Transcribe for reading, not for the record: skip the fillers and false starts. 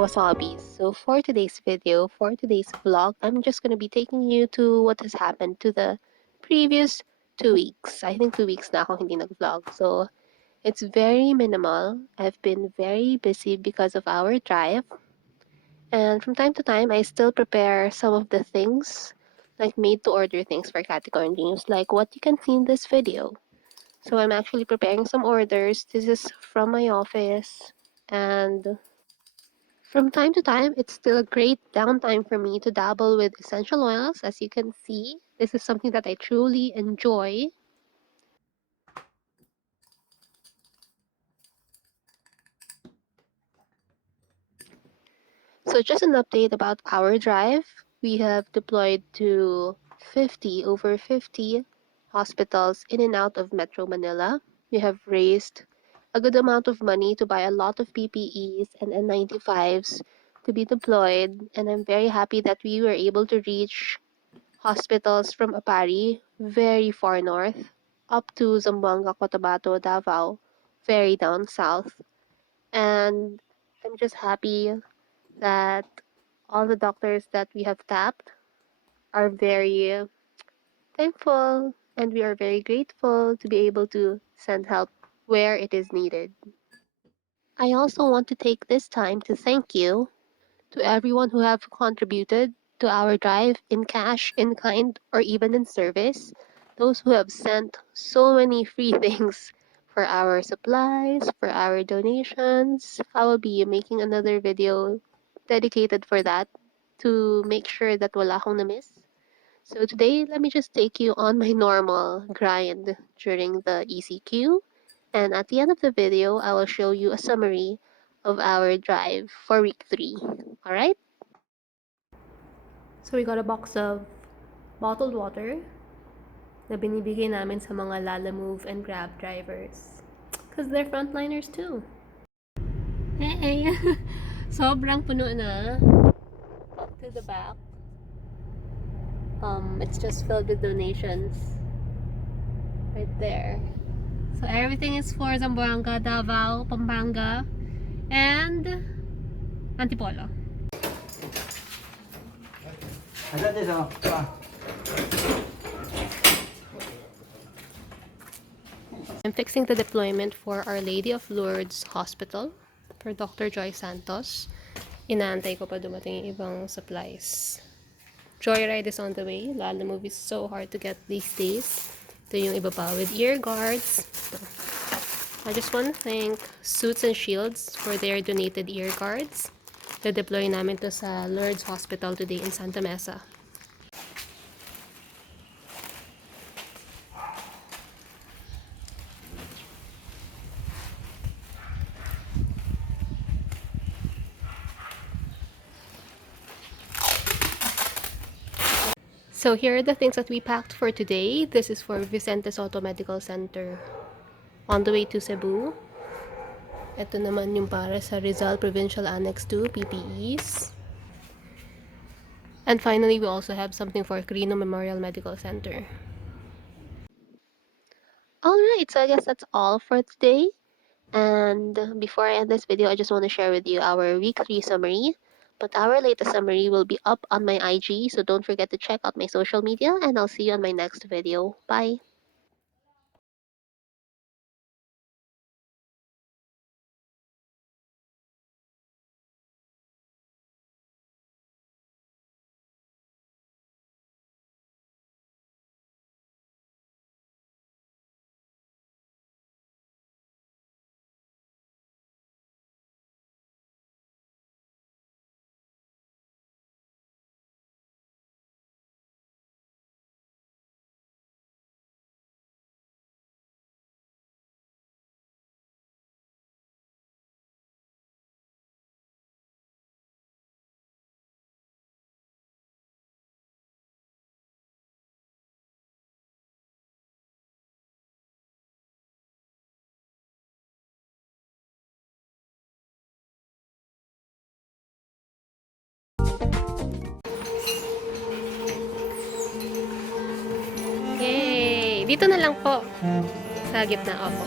wasabi. So for today's video, for today's vlog, I'm just going to be taking you to what has happened to the previous 2 weeks. I think 2 weeks na akong hindi nag-vlog. So it's very minimal. I've been very busy because of our drive. And from time to time, I still prepare some of the things, like made-to-order things for Category News, like what you can see in this video. So I'm actually preparing some orders. This is from my office. And from time to time, it's still a great downtime for me to dabble with essential oils. As you can see, this is something that I truly enjoy. So just an update about our drive. We have deployed to over 50 hospitals in and out of Metro Manila. We have raised a good amount of money to buy a lot of PPEs and N95s to be deployed, and I'm very happy that we were able to reach hospitals from Apari, very far north, up to Zamboanga, Cotabato, Davao, very down south. And I'm just happy that all the doctors that we have tapped are very thankful, and we are very grateful to be able to send help where it is needed. I also want to take this time to thank you to everyone who have contributed to our drive in cash, in kind, or even in service. Those who have sent so many free things for our supplies, for our donations. I will be making another video dedicated for that to make sure that wala akong na-miss. So today, let me just take you on my normal grind during the ECQ. And at the end of the video, I will show you a summary of our drive for week 3. Alright? So we got a box of bottled water na binibigay namin sa mga Lalamove and Grab drivers. Because they're frontliners too. Hey! Sobrang puno na. Up to the back. It's just filled with donations. Right there. So everything is for Zamboanga, Davao, Pampanga, and Antipolo. I'm fixing the deployment for Our Lady of Lourdes Hospital for Dr. Joy Santos. Inaantay ko pa dumating yung ibang supplies. Joyride is on the way. Lalamove is so hard to get these days. Ito yung iba pa with ear guards. I just want to thank Suits and Shields for their donated ear guards. Na-deploy namin to sa Lourdes Hospital today in Santa Mesa. So here are the things that we packed for today. This is for Vicente Soto Medical Center on the way to Cebu. Ito naman yung para sa Rizal Provincial Annex 2 PPEs. And finally, we also have something for Quirino Memorial Medical Center. Alright, so I guess that's all for today. And before I end this video, I just want to share with you our week 3 summary. But our latest summary will be up on my IG, so don't forget to check out my social media, and I'll see you on my next video. Bye! Yay! Dito na lang po. Sa gitna, opo.